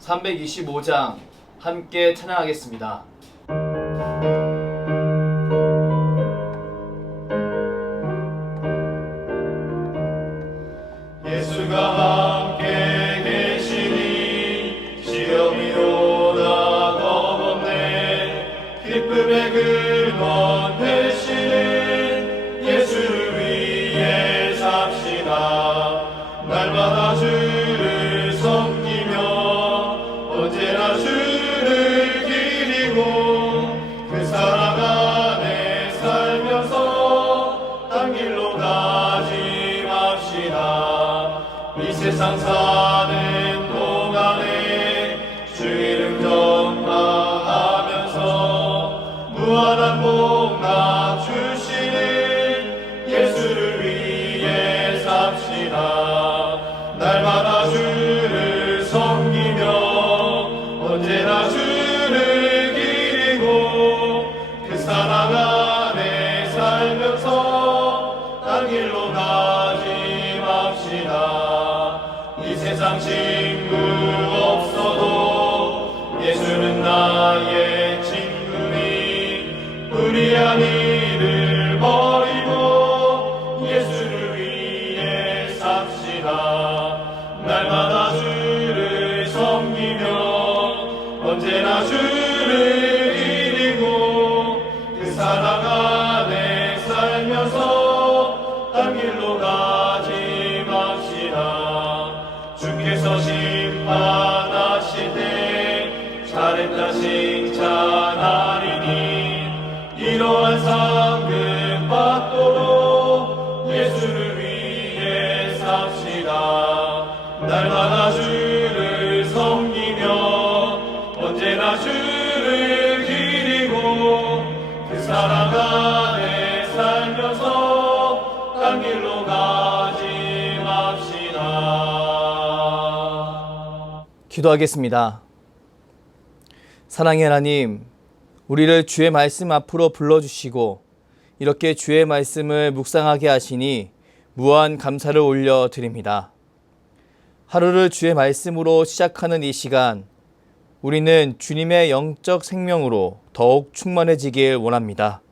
325장 함께 찬양하겠습니다. 예수가 함께 계시니 시험이로다 겁없네. 기쁨의 근원 되시는 예수를 위해 삽시다. 날마다 주를 섬기며 언제나 주를 기리고 그 사랑 안에 살면서 딴 길로 가지 맙시다. 이 세상 사는 동안에 주 이름 전파하면서 무한한 복락 주시는 예수를 위해 삽시다. 날마다 주를 섬기며 언제나 주를 기리고 그 사랑 안에 살면서 딴 길로 가지 맙시다. 이 세상 친구 없어도 예수는 나의 친구니 불의한 일을 버리고 예수를 위해 삽시다. 날마다 주를 섬기며 언제나 주를 기리고 그 사랑 안에 살면서 딴 길로 가지 맙시다. 주께서 심판하실 때 잘했다 칭찬하리니 이러한 상급 받도록 예수를 위해 삽시다. 날마다 주를 섬기며 언제나 주를 기리고 그 사랑 안에 살면서 딴 길로 가지 맙시다. 기도하겠습니다. 사랑의 하나님, 우리를 주의 말씀 앞으로 불러주시고 이렇게 주의 말씀을 묵상하게 하시니 무한 감사를 올려드립니다. 하루를 주의 말씀으로 시작하는 이 시간, 우리는 주님의 영적 생명으로 더욱 충만해지길 원합니다.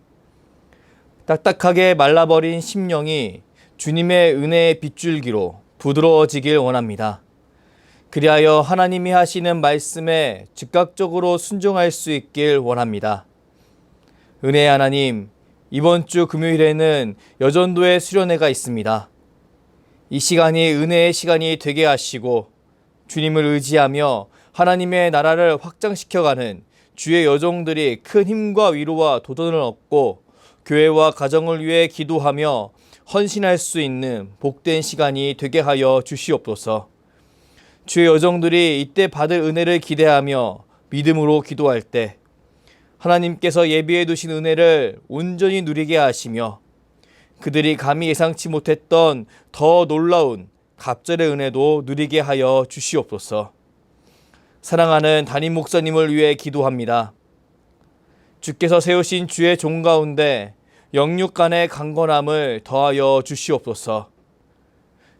딱딱하게 말라버린 심령이 주님의 은혜의 빗줄기로 부드러워지길 원합니다. 그리하여 하나님이 하시는 말씀에 즉각적으로 순종할 수 있길 원합니다. 은혜의 하나님, 이번 주 금요일에는 여전도의 수련회가 있습니다. 이 시간이 은혜의 시간이 되게 하시고 주님을 의지하며 하나님의 나라를 확장시켜가는 주의 여종들이 큰 힘과 위로와 도전을 얻고 교회와 가정을 위해 기도하며 헌신할 수 있는 복된 시간이 되게 하여 주시옵소서. 주의 여종들이 이때 받을 은혜를 기대하며 믿음으로 기도할 때 하나님께서 예비해 두신 은혜를 온전히 누리게 하시며 그들이 감히 예상치 못했던 더 놀라운 갑절의 은혜도 누리게 하여 주시옵소서. 사랑하는 담임 목사님을 위해 기도합니다. 주께서 세우신 주의 종 가운데 영육 간의 강건함을 더하여 주시옵소서.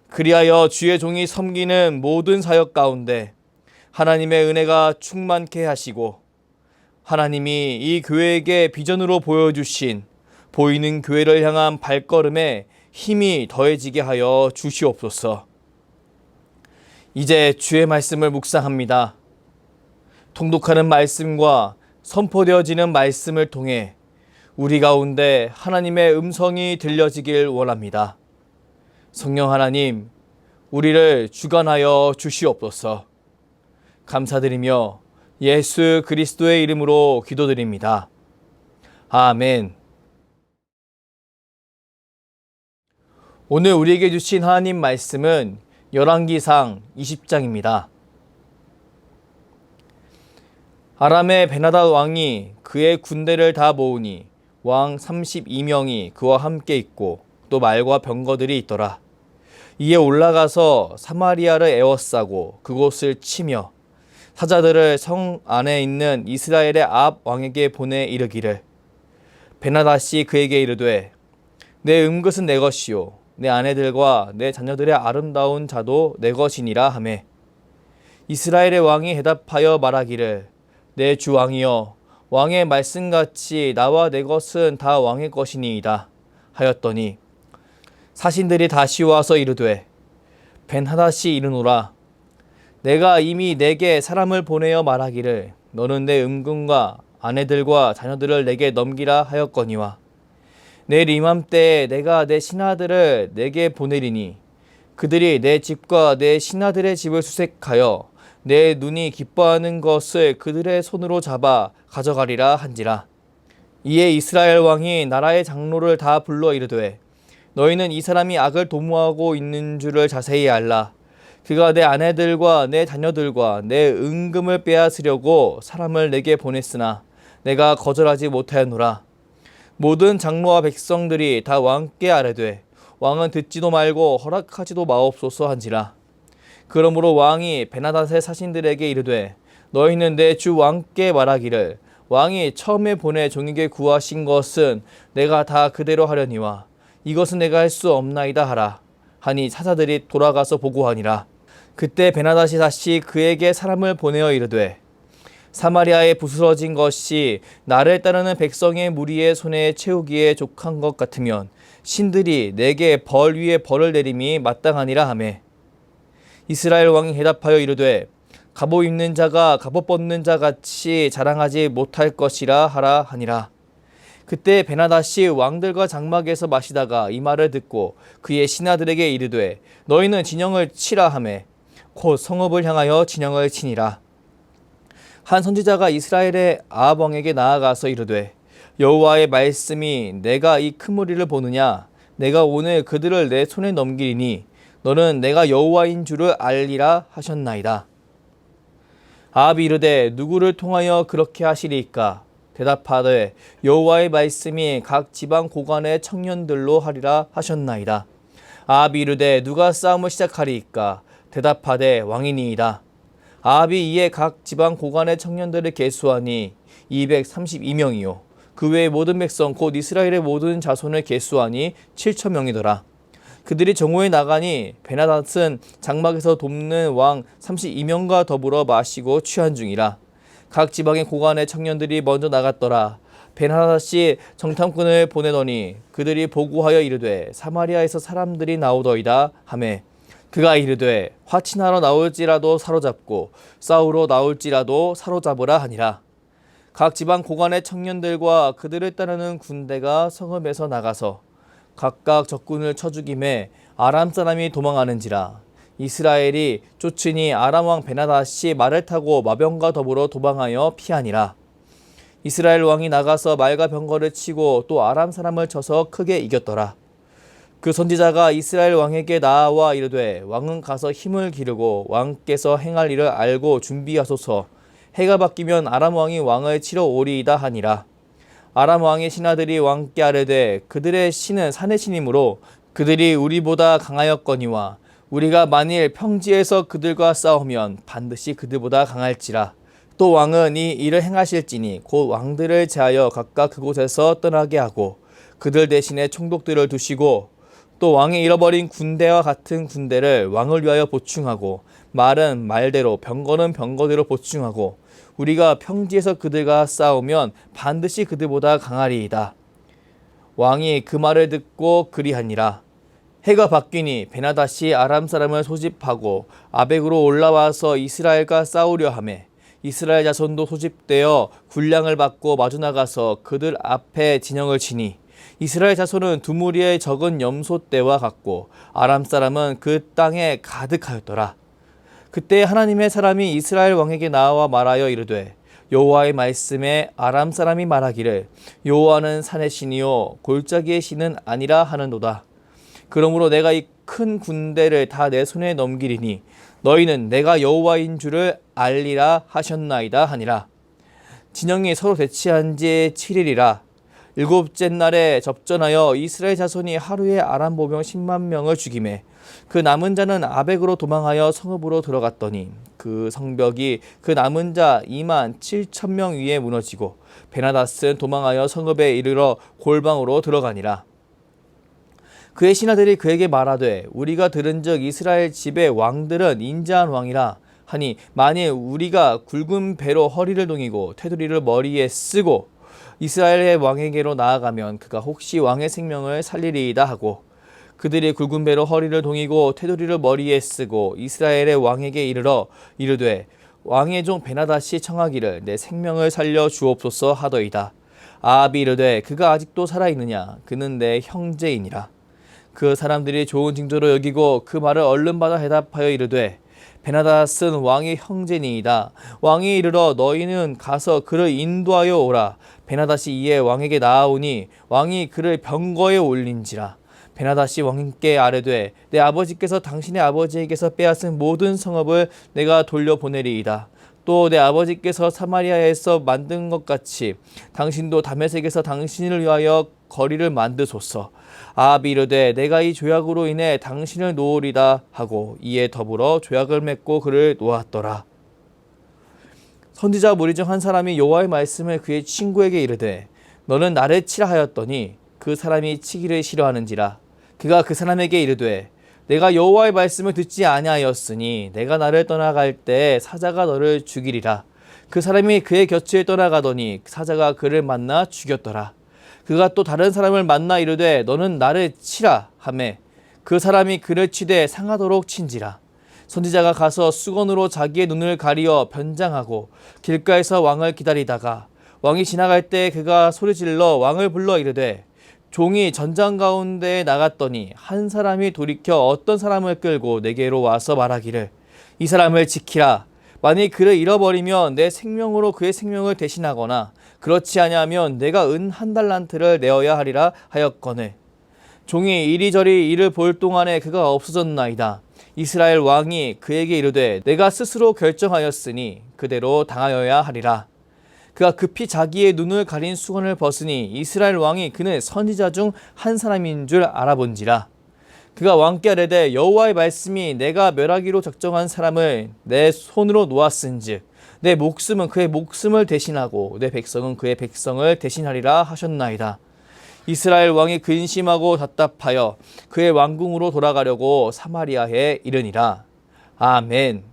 그리하여 주의 종이 섬기는 모든 사역 가운데 하나님의 은혜가 충만케 하시고 하나님이 이 교회에게 비전으로 보여주신 보이는 교회를 향한 발걸음에 힘이 더해지게 하여 주시옵소서. 이제 주의 말씀을 묵상합니다. 통독하는 말씀과 선포되어지는 말씀을 통해 우리 가운데 하나님의 음성이 들려지길 원합니다. 성령 하나님, 우리를 주관하여 주시옵소서. 감사드리며 예수 그리스도의 이름으로 기도드립니다. 아멘. 오늘 우리에게 주신 하나님 말씀은 열왕기상 20장입니다. 아람의 베나닷 왕이 그의 군대를 다 모으니 왕 32명이 그와 함께 있고 또 말과 병거들이 있더라. 이에 올라가서 사마리아를 에워싸고 그곳을 치며 사자들을 성 안에 있는 이스라엘의 앞 왕에게 보내 이르기를 베나닷이 그에게 이르되 내 음것은 내 것이요 내 아내들과 내 자녀들의 아름다운 자도 내 것이니라 하매 이스라엘의 왕이 대답하여 말하기를 내 주 왕이여 왕의 말씀같이 나와 내 것은 다 왕의 것이니이다 하였더니 사신들이 다시 와서 이르되 벤하닷이 이르노라 내가 이미 내게 사람을 보내어 말하기를 너는 내 음금과 아내들과 자녀들을 내게 넘기라 하였거니와 내일 이맘때에 내가 내 신하들을 내게 보내리니 그들이 내 집과 내 신하들의 집을 수색하여 내 눈이 기뻐하는 것을 그들의 손으로 잡아 가져가리라 한지라. 이에 이스라엘 왕이 나라의 장로를 다 불러 이르되 너희는 이 사람이 악을 도모하고 있는 줄을 자세히 알라. 그가 내 아내들과 내 자녀들과 내 은금을 빼앗으려고 사람을 내게 보냈으나 내가 거절하지 못하였노라. 모든 장로와 백성들이 다 왕께 아뢰되 왕은 듣지도 말고 허락하지도 마옵소서 한지라. 그러므로 왕이 베나닷의 사신들에게 이르되 너희는 내 주 왕께 말하기를 왕이 처음에 보내 종에게 구하신 것은 내가 다 그대로 하려니와 이것은 내가 할 수 없나이다 하라 하니 사자들이 돌아가서 보고하니라. 그때 베나닷이 다시 그에게 사람을 보내어 이르되 사마리아에 부스러진 것이 나를 따르는 백성의 무리의 손에 채우기에 족한 것 같으면 신들이 내게 벌 위에 벌을 내림이 마땅하니라 하매 이스라엘 왕이 대답하여 이르되 갑옷 입는 자가 갑옷 벗는 자 같이 자랑하지 못할 것이라 하라 하니라. 그때 베나닷이 왕들과 장막에서 마시다가 이 말을 듣고 그의 신하들에게 이르되 너희는 진영을 치라 하매 곧 성읍을 향하여 진영을 치니라. 한 선지자가 이스라엘의 아합 왕에게 나아가서 이르되 여호와의 말씀이 내가 이 큰 무리를 보느냐 내가 오늘 그들을 내 손에 넘기리니 너는 내가 여호와인 줄을 알리라 하셨나이다. 아합이 이르되 누구를 통하여 그렇게 하시리이까 대답하되 여호와의 말씀이 각 지방 고관의 청년들로 하리라 하셨나이다. 아합이 이르되 누가 싸움을 시작하리이까 대답하되 왕이니이다. 아합이 이에 각 지방 고관의 청년들을 계수하니 232명이요 그 외의 모든 백성 곧 이스라엘의 모든 자손을 계수하니 7,000명이더라. 그들이 정오에 나가니 베나닷은 장막에서 돕는 왕 32명과 더불어 마시고 취한 중이라. 각 지방의 고관의 청년들이 먼저 나갔더라. 베나닷이 정탐꾼을 보내더니 그들이 보고하여 이르되 사마리아에서 사람들이 나오더이다 하매 그가 이르되 화친하러 나올지라도 사로잡고 싸우러 나올지라도 사로잡으라 하니라. 각 지방 고관의 청년들과 그들을 따르는 군대가 성읍에서 나가서 각각 적군을 쳐 죽임에 아람 사람이 도망하는지라. 이스라엘이 쫓으니 아람 왕 베나닷이 말을 타고 마병과 더불어 도망하여 피하니라. 이스라엘 왕이 나가서 말과 병거를 치고 또 아람 사람을 쳐서 크게 이겼더라. 그 선지자가 이스라엘 왕에게 나아와 이르되 왕은 가서 힘을 기르고 왕께서 행할 일을 알고 준비하소서. 해가 바뀌면 아람 왕이 왕을 치러 오리이다 하니라. 아람 왕의 신하들이 왕께 아뢰되 그들의 신은 산의 신이므로 그들이 우리보다 강하였거니와 우리가 만일 평지에서 그들과 싸우면 반드시 그들보다 강할지라. 또 왕은 이 일을 행하실지니 곧 왕들을 제하여 각각 그곳에서 떠나게 하고 그들 대신에 총독들을 두시고 또 왕이 잃어버린 군대와 같은 군대를 왕을 위하여 보충하고 말은 말대로 병거는 병거대로 보충하고 우리가 평지에서 그들과 싸우면 반드시 그들보다 강하리이다. 왕이 그 말을 듣고 그리하니라. 해가 바뀌니 베나닷이 아람 사람을 소집하고 아벡으로 올라와서 이스라엘과 싸우려 하매 이스라엘 자손도 소집되어 군량을 받고 마주 나가서 그들 앞에 진영을 치니 이스라엘 자손은 두 무리의 적은 염소떼와 같고 아람 사람은 그 땅에 가득하였더라. 그때 하나님의 사람이 이스라엘 왕에게 나와 말하여 이르되 여호와의 말씀에 아람 사람이 말하기를 여호와는 산의 신이요 골짜기의 신은 아니라 하는도다. 그러므로 내가 이 큰 군대를 다 내 손에 넘기리니 너희는 내가 여호와인 줄을 알리라 하셨나이다 하니라. 진영이 서로 대치한 지 7일이라. 일곱째 날에 접전하여 이스라엘 자손이 하루에 아람 보병 10만 명을 죽이매 그 남은 자는 아벡으로 도망하여 성읍으로 들어갔더니 그 성벽이 그 남은 자 2만 7천 명 위에 무너지고 베나닷은 도망하여 성읍에 이르러 골방으로 들어가니라. 그의 신하들이 그에게 말하되 우리가 들은즉 이스라엘 집의 왕들은 인자한 왕이라 하니 만일 우리가 굵은 배로 허리를 동이고 테두리를 머리에 쓰고 이스라엘의 왕에게로 나아가면 그가 혹시 왕의 생명을 살리리이다 하고 그들이 굵은 배로 허리를 동이고 테두리를 머리에 쓰고 이스라엘의 왕에게 이르러 이르되 왕의 종 베나닷이 청하기를 내 생명을 살려 주옵소서 하더이다. 아합이 이르되 그가 아직도 살아있느냐? 그는 내 형제이니라. 그 사람들이 좋은 징조로 여기고 그 말을 얼른 받아 대답하여 이르되 베나닷은 왕의 형제니이다. 왕이 이르러 너희는 가서 그를 인도하여 오라. 베나닷이 이에 왕에게 나아오니 왕이 그를 병거에 올린지라. 베나닷이 왕께 아뢰되 내 아버지께서 당신의 아버지에게서 빼앗은 모든 성읍을 내가 돌려보내리이다. 또 내 아버지께서 사마리아에서 만든 것 같이 당신도 다메섹에서 당신을 위하여 거리를 만드소서. 아합이 이르되 내가 이 조약으로 인해 당신을 놓으리다 하고 이에 더불어 조약을 맺고 그를 놓았더라. 선지자 무리 중 한 사람이 여호와의 말씀을 그의 친구에게 이르되 너는 나를 치라 하였더니 그 사람이 치기를 싫어하는지라. 그가 그 사람에게 이르되 내가 여호와의 말씀을 듣지 아니하였으니 내가 나를 떠나갈 때 사자가 너를 죽이리라. 그 사람이 그의 곁을 떠나가더니 사자가 그를 만나 죽였더라. 그가 또 다른 사람을 만나 이르되 너는 나를 치라 하매 그 사람이 그를 치되 상하도록 친지라. 선지자가 가서 수건으로 자기의 눈을 가리어 변장하고 길가에서 왕을 기다리다가 왕이 지나갈 때 그가 소리질러 왕을 불러 이르되 종이 전장 가운데에 나갔더니 한 사람이 돌이켜 어떤 사람을 끌고 내게로 와서 말하기를 이 사람을 지키라. 만일 그를 잃어버리면 내 생명으로 그의 생명을 대신하거나 그렇지 아니하면 내가 은 1달란트를 내어야 하리라 하였거늘 종이 이리저리 이를 볼 동안에 그가 없어졌나이다. 이스라엘 왕이 그에게 이르되 내가 스스로 결정하였으니 그대로 당하여야 하리라. 그가 급히 자기의 눈을 가린 수건을 벗으니 이스라엘 왕이 그는 선지자 중 한 사람인 줄 알아본지라. 그가 왕께 아뢰되 여호와의 말씀이 내가 멸하기로 작정한 사람을 내 손으로 놓았은즉 내 목숨은 그의 목숨을 대신하고 내 백성은 그의 백성을 대신하리라 하셨나이다. 이스라엘 왕이 근심하고 답답하여 그의 왕궁으로 돌아가려고 사마리아에 이르니라. 아멘.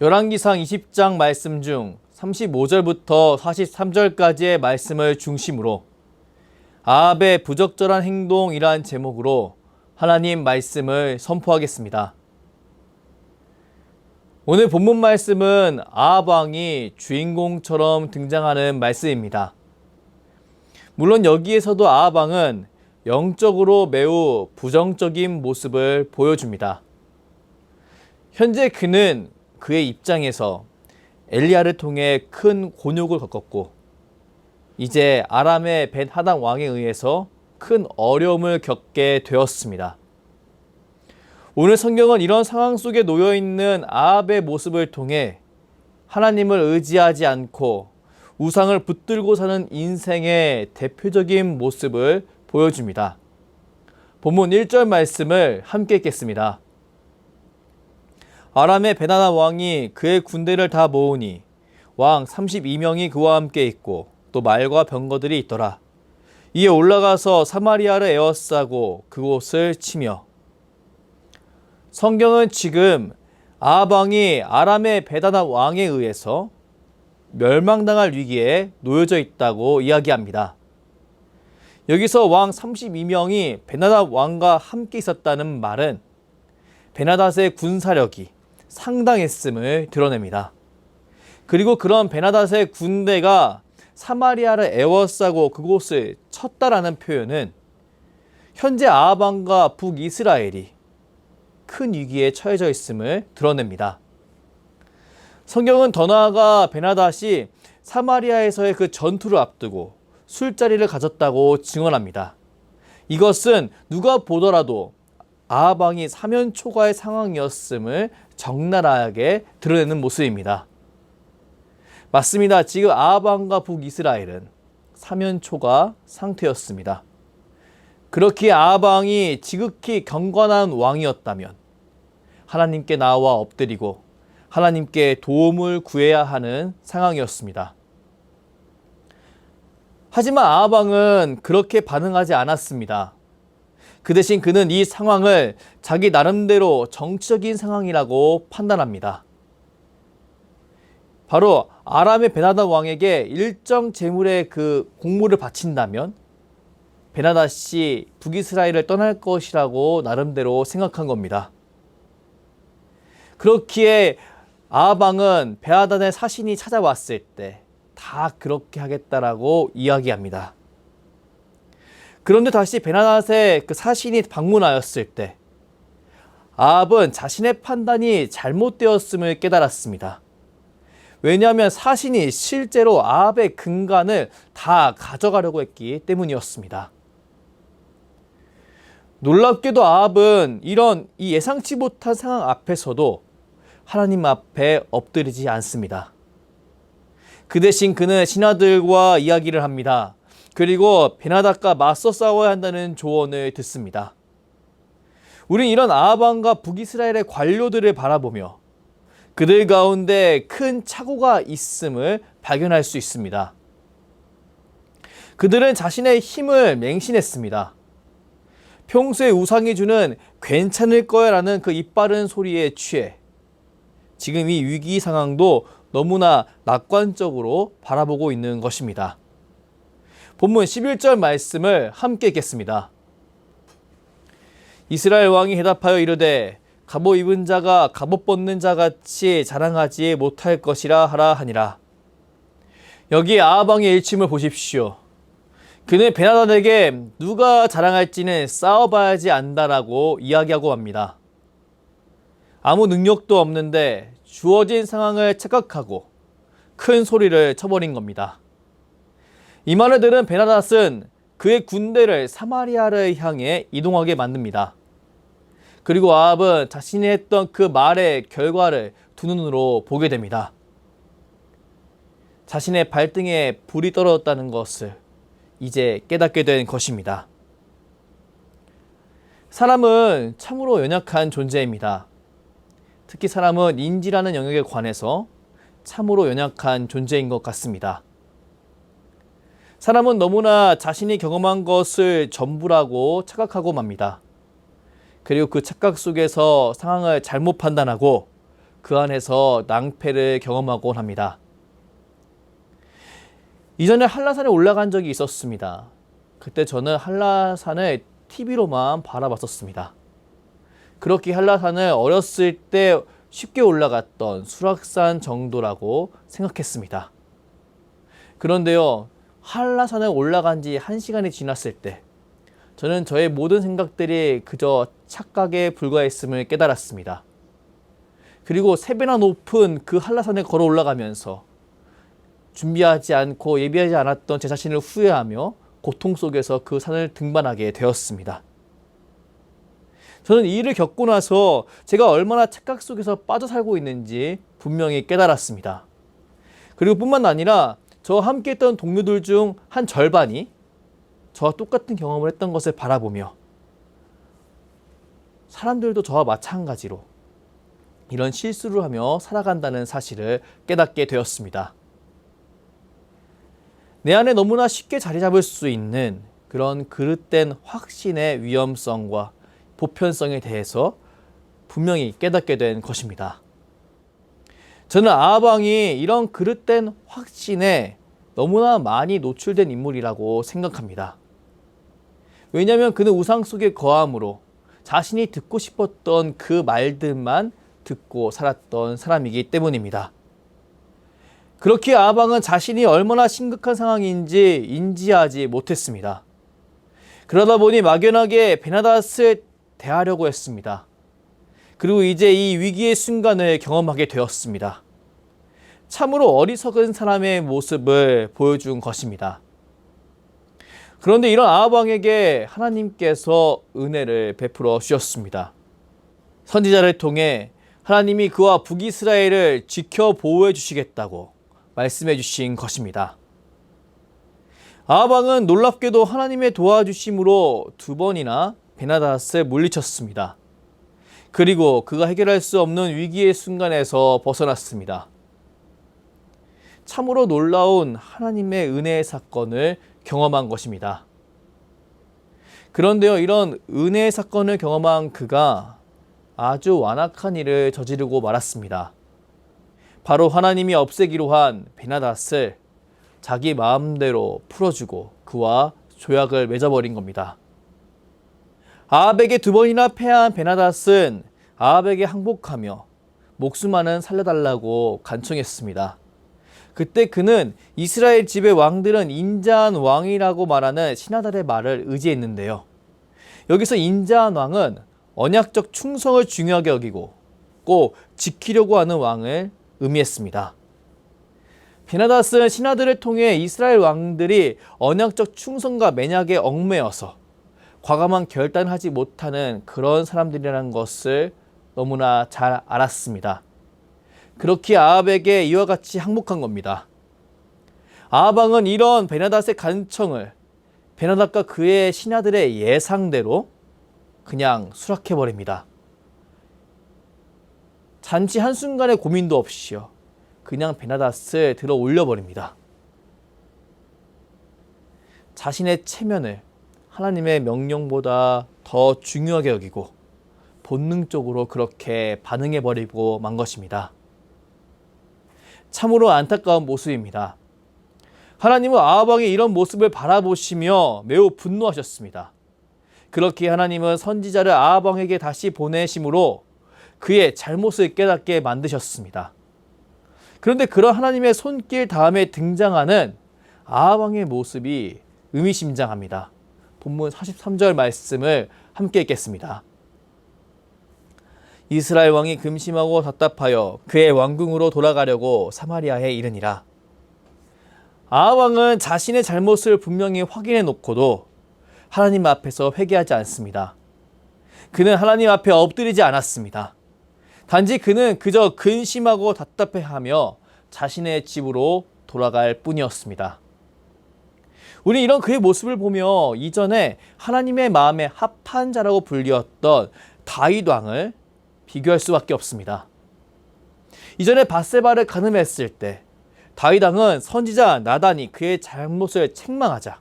열왕기상 20장 말씀 중 35절부터 43절까지의 말씀을 중심으로 아합의 부적절한 행동이란 제목으로 하나님 말씀을 선포하겠습니다. 오늘 본문 말씀은 아합 왕이 주인공처럼 등장하는 말씀입니다. 물론 여기에서도 아합 왕은 영적으로 매우 부정적인 모습을 보여줍니다. 현재 그는 그의 입장에서 엘리야를 통해 큰 곤욕을 겪었고 이제 아람의 벤하단 왕에 의해서 큰 어려움을 겪게 되었습니다. 오늘 성경은 이런 상황 속에 놓여있는 아합의 모습을 통해 하나님을 의지하지 않고 우상을 붙들고 사는 인생의 대표적인 모습을 보여줍니다. 본문 1절 말씀을 함께 읽겠습니다. 아람의 벤하단 왕이 그의 군대를 다 모으니 왕 32명이 그와 함께 있고 또 말과 병거들이 있더라. 이에 올라가서 사마리아를 에워싸고 그곳을 치며. 성경은 지금 아합 왕이 아람의 벤하단 왕에 의해서 멸망당할 위기에 놓여져 있다고 이야기합니다. 여기서 왕 32명이 벤하단 왕과 함께 있었다는 말은 벤하닷의 군사력이 상당했음을 드러냅니다. 그리고 그런 벤하닷의 군대가 사마리아를 에워싸고 그곳을 쳤다라는 표현은 현재 아합 왕과 북이스라엘이 큰 위기에 처해져 있음을 드러냅니다. 성경은 더 나아가 벤하닷이 사마리아에서의 그 전투를 앞두고 술자리를 가졌다고 증언합니다. 이것은 누가 보더라도 아합 왕이 사면초가의 상황이었음을 적나라하게 드러내는 모습입니다. 맞습니다. 지금 아합 왕과 북이스라엘은 사면초가 상태였습니다. 그렇기에 아합 왕이 지극히 경건한 왕이었다면 하나님께 나와 엎드리고 하나님께 도움을 구해야 하는 상황이었습니다. 하지만 아합 왕은 그렇게 반응하지 않았습니다. 그 대신 그는 이 상황을 자기 나름대로 정치적인 상황이라고 판단합니다. 바로 아람의 베나다 왕에게 일정 재물의 그 공물을 바친다면 베나닷이 북이스라엘을 떠날 것이라고 나름대로 생각한 겁니다. 그렇기에 아합 왕은 베나닷의 사신이 찾아왔을 때 다 그렇게 하겠다라고 이야기합니다. 그런데 다시 베나닷의 그 사신이 방문하였을 때 아합은 자신의 판단이 잘못되었음을 깨달았습니다. 왜냐하면 사신이 실제로 아합의 근간을 다 가져가려고 했기 때문이었습니다. 놀랍게도 아합은 이런 이 예상치 못한 상황 앞에서도 하나님 앞에 엎드리지 않습니다. 그 대신 그는 신하들과 이야기를 합니다. 그리고 베나닷과 맞서 싸워야 한다는 조언을 듣습니다. 우린 이런 아합 왕과 북이스라엘의 관료들을 바라보며 그들 가운데 큰 착오가 있음을 발견할 수 있습니다. 그들은 자신의 힘을 맹신했습니다. 평소에 우상이 주는 괜찮을 거야라는 그 입바른 소리에 취해 지금 이 위기 상황도 너무나 낙관적으로 바라보고 있는 것입니다. 본문 11절 말씀을 함께 읽겠습니다. 이스라엘 왕이 대답하여 이르되 갑옷 입은 자가 갑옷 벗는 자 같이 자랑하지 못할 것이라 하라 하니라. 여기 아합 왕의 일침을 보십시오. 그는 베나닷에게 누가 자랑할지는 싸워봐야지 안다라고 이야기하고 합니다. 아무 능력도 없는데 주어진 상황을 착각하고 큰 소리를 쳐버린 겁니다. 이 말을 들은 베나닷은 그의 군대를 사마리아를 향해 이동하게 만듭니다. 그리고 아합은 자신이 했던 그 말의 결과를 두 눈으로 보게 됩니다. 자신의 발등에 불이 떨어졌다는 것을 이제 깨닫게 된 것입니다. 사람은 참으로 연약한 존재입니다. 특히 사람은 인지라는 영역에 관해서 참으로 연약한 존재인 것 같습니다. 사람은 너무나 자신이 경험한 것을 전부라고 착각하고 맙니다. 그리고 그 착각 속에서 상황을 잘못 판단하고 그 안에서 낭패를 경험하곤 합니다. 이전에 한라산에 올라간 적이 있었습니다. 그때 저는 한라산을 TV로만 바라봤었습니다. 그렇게 한라산을 어렸을 때 쉽게 올라갔던 수락산 정도라고 생각했습니다. 그런데요, 한라산에 올라간 지 1시간이 지났을 때 저는 저의 모든 생각들이 그저 착각에 불과했음을 깨달았습니다. 그리고 3배나 높은 그 한라산에 걸어 올라가면서 준비하지 않고 예비하지 않았던 제 자신을 후회하며 고통 속에서 그 산을 등반하게 되었습니다. 저는 이 일을 겪고 나서 제가 얼마나 착각 속에서 빠져 살고 있는지 분명히 깨달았습니다. 그리고 뿐만 아니라 저와 함께 했던 동료들 중 한 절반이 저와 똑같은 경험을 했던 것을 바라보며 사람들도 저와 마찬가지로 이런 실수를 하며 살아간다는 사실을 깨닫게 되었습니다. 내 안에 너무나 쉽게 자리 잡을 수 있는 그런 그릇된 확신의 위험성과 보편성에 대해서 분명히 깨닫게 된 것입니다. 저는 아합 왕이 이런 그릇된 확신에 너무나 많이 노출된 인물이라고 생각합니다. 왜냐하면 그는 우상 속에 거함으로 자신이 듣고 싶었던 그 말들만 듣고 살았던 사람이기 때문입니다. 그렇게 아합 왕은 자신이 얼마나 심각한 상황인지 인지하지 못했습니다. 그러다 보니 막연하게 베나닷을 대하려고 했습니다. 그리고 이제 이 위기의 순간을 경험하게 되었습니다. 참으로 어리석은 사람의 모습을 보여준 것입니다. 그런데 이런 아합 왕에게 하나님께서 은혜를 베풀어 주셨습니다. 선지자를 통해 하나님이 그와 북이스라엘을 지켜 보호해 주시겠다고 말씀해 주신 것입니다. 아합 왕은 놀랍게도 하나님의 도와주심으로 2번이나 베나닷을 물리쳤습니다. 그리고 그가 해결할 수 없는 위기의 순간에서 벗어났습니다. 참으로 놀라운 하나님의 은혜의 사건을 경험한 것입니다. 그런데요, 이런 은혜의 사건을 경험한 그가 아주 완악한 일을 저지르고 말았습니다. 바로 하나님이 없애기로 한 베나닷을 자기 마음대로 풀어주고 그와 조약을 맺어버린 겁니다. 아합에게 2번이나 패한 베나닷은 아합에게 항복하며 목숨만은 살려달라고 간청했습니다. 그때 그는 이스라엘 집의 왕들은 인자한 왕이라고 말하는 시나달의 말을 의지했는데요. 여기서 인자한 왕은 언약적 충성을 중요하게 여기고 꼭 지키려고 하는 왕을 의미했습니다. 베나닷은 시나들을 통해 이스라엘 왕들이 언약적 충성과 맹약에 얽매여서 과감한 결단을 하지 못하는 그런 사람들이라는 것을 너무나 잘 알았습니다. 그렇게 아합에게 이와 같이 항복한 겁니다. 아합 왕은 이런 베나닷의 간청을 베나닷과 그의 신하들의 예상대로 그냥 수락해버립니다. 잔치 한순간의 고민도 없이요. 그냥 베나닷을 들어 올려버립니다. 자신의 체면을 하나님의 명령보다 더 중요하게 여기고 본능적으로 그렇게 반응해버리고 만 것입니다. 참으로 안타까운 모습입니다. 하나님은 아합 왕의 이런 모습을 바라보시며 매우 분노하셨습니다. 그렇게 하나님은 선지자를 아합 왕에게 다시 보내심으로 그의 잘못을 깨닫게 만드셨습니다. 그런데 그런 하나님의 손길 다음에 등장하는 아합 왕의 모습이 의미심장합니다. 본문 43절 말씀을 함께 읽겠습니다. 이스라엘 왕이 근심하고 답답하여 그의 왕궁으로 돌아가려고 사마리아에 이르니라. 아합 왕은 자신의 잘못을 분명히 확인해 놓고도 하나님 앞에서 회개하지 않습니다. 그는 하나님 앞에 엎드리지 않았습니다. 단지 그는 그저 근심하고 답답해하며 자신의 집으로 돌아갈 뿐이었습니다. 우리 이런 그의 모습을 보며 이전에 하나님의 마음에 합한 자라고 불리었던 다윗 왕을 비교할 수밖에 없습니다. 이전에 밧세바를 간음했을 때 다윗 왕은 선지자 나단이 그의 잘못을 책망하자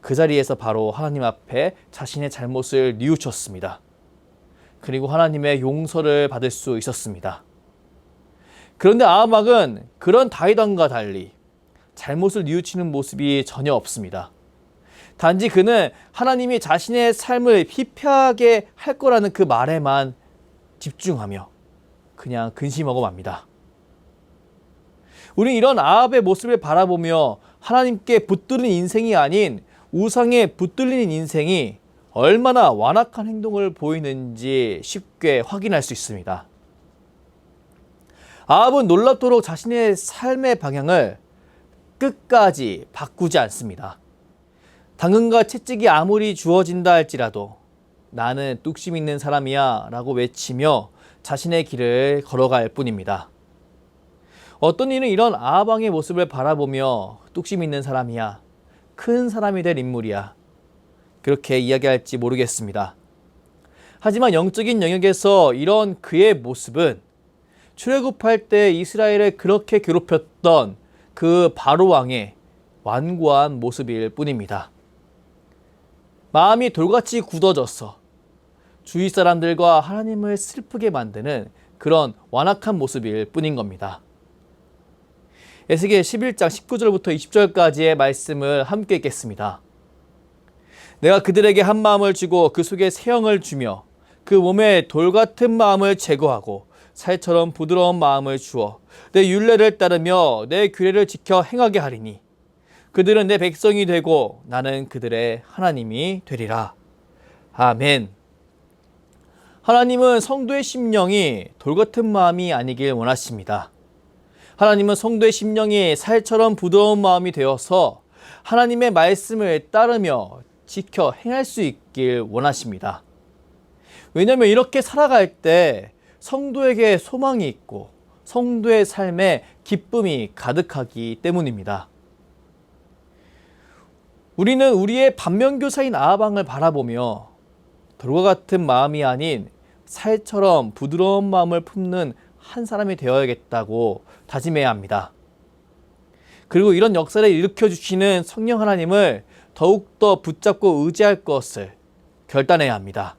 그 자리에서 바로 하나님 앞에 자신의 잘못을 뉘우쳤습니다. 그리고 하나님의 용서를 받을 수 있었습니다. 그런데 아합 왕은 그런 다윗 왕과 달리 잘못을 뉘우치는 모습이 전혀 없습니다. 단지 그는 하나님이 자신의 삶을 피폐하게 할 거라는 그 말에만 집중하며 그냥 근심하고 맙니다. 우리는 이런 아합의 모습을 바라보며 하나님께 붙들린 인생이 아닌 우상에 붙들린 인생이 얼마나 완악한 행동을 보이는지 쉽게 확인할 수 있습니다. 아합은 놀랍도록 자신의 삶의 방향을 끝까지 바꾸지 않습니다. 당근과 채찍이 아무리 주어진다 할지라도 나는 뚝심 있는 사람이야 라고 외치며 자신의 길을 걸어갈 뿐입니다. 어떤 이는 이런 아합 왕의 모습을 바라보며 뚝심 있는 사람이야, 큰 사람이 될 인물이야, 그렇게 이야기할지 모르겠습니다. 하지만 영적인 영역에서 이런 그의 모습은 출애굽할 때 이스라엘을 그렇게 괴롭혔던 그 바로 왕의 완고한 모습일 뿐입니다. 마음이 돌같이 굳어져서 주위 사람들과 하나님을 슬프게 만드는 그런 완악한 모습일 뿐인 겁니다. 에스겔 11장 19절부터 20절까지의 말씀을 함께 읽겠습니다. 내가 그들에게 한 마음을 주고 그 속에 새 영을 주며 그 몸에 돌 같은 마음을 제거하고 살처럼 부드러운 마음을 주어 내 율례를 따르며 내 규례를 지켜 행하게 하리니 그들은 내 백성이 되고 나는 그들의 하나님이 되리라. 아멘. 하나님은 성도의 심령이 돌 같은 마음이 아니길 원하십니다. 하나님은 성도의 심령이 살처럼 부드러운 마음이 되어서 하나님의 말씀을 따르며 지켜 행할 수 있길 원하십니다. 왜냐하면 이렇게 살아갈 때 성도에게 소망이 있고 성도의 삶에 기쁨이 가득하기 때문입니다. 우리는 우리의 반면교사인 아합 왕을 바라보며 돌과 같은 마음이 아닌 살처럼 부드러운 마음을 품는 한 사람이 되어야겠다고 다짐해야 합니다. 그리고 이런 역사를 일으켜주시는 성령 하나님을 더욱더 붙잡고 의지할 것을 결단해야 합니다.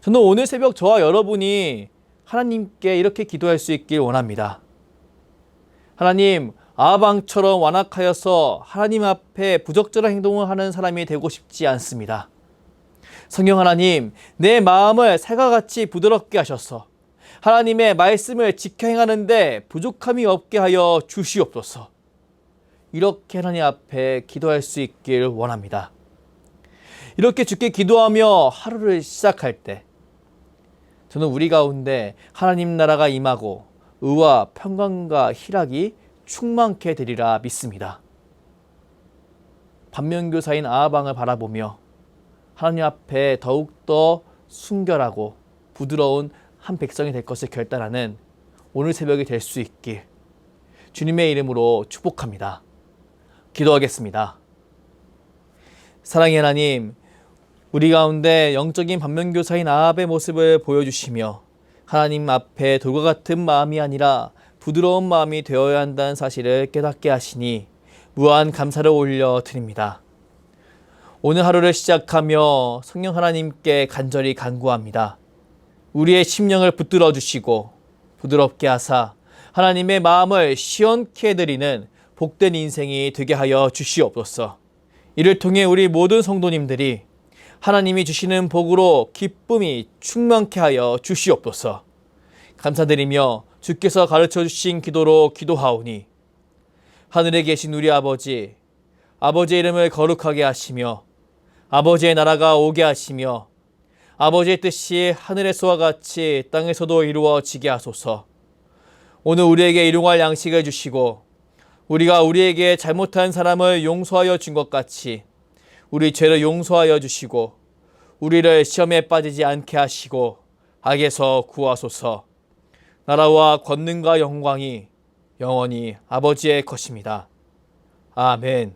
저는 오늘 새벽 저와 여러분이 하나님께 이렇게 기도할 수 있길 원합니다. 하나님, 아방처럼 완악하여서 하나님 앞에 부적절한 행동을 하는 사람이 되고 싶지 않습니다. 성령 하나님, 내 마음을 새가 같이 부드럽게 하셔서 하나님의 말씀을 지켜 행하는데 부족함이 없게 하여 주시옵소서. 이렇게 하나님 앞에 기도할 수 있길 원합니다. 이렇게 주께 기도하며 하루를 시작할 때 저는 우리 가운데 하나님 나라가 임하고 의와 평강과 희락이 충만케 되리라 믿습니다. 반면교사인 아방을 바라보며 하나님 앞에 더욱더 순결하고 부드러운 한 백성이 될 것을 결단하는 오늘 새벽이 될 수 있길 주님의 이름으로 축복합니다. 기도하겠습니다. 사랑의 하나님, 우리 가운데 영적인 반면교사인 아합의 모습을 보여주시며 하나님 앞에 돌과 같은 마음이 아니라 부드러운 마음이 되어야 한다는 사실을 깨닫게 하시니 무한 감사를 올려드립니다. 오늘 하루를 시작하며 성령 하나님께 간절히 간구합니다. 우리의 심령을 붙들어 주시고 부드럽게 하사 하나님의 마음을 시원케 해드리는 복된 인생이 되게 하여 주시옵소서. 이를 통해 우리 모든 성도님들이 하나님이 주시는 복으로 기쁨이 충만케 하여 주시옵소서. 감사드리며 주께서 가르쳐 주신 기도로 기도하오니 하늘에 계신 우리 아버지, 아버지의 이름을 거룩하게 하시며 아버지의 나라가 오게 하시며 아버지의 뜻이 하늘에서와 같이 땅에서도 이루어지게 하소서. 오늘 우리에게 일용할 양식을 주시고 우리가 우리에게 잘못한 사람을 용서하여 준 것 같이 우리 죄를 용서하여 주시고 우리를 시험에 빠지지 않게 하시고 악에서 구하소서. 나라와 권능과 영광이 영원히 아버지의 것입니다. 아멘.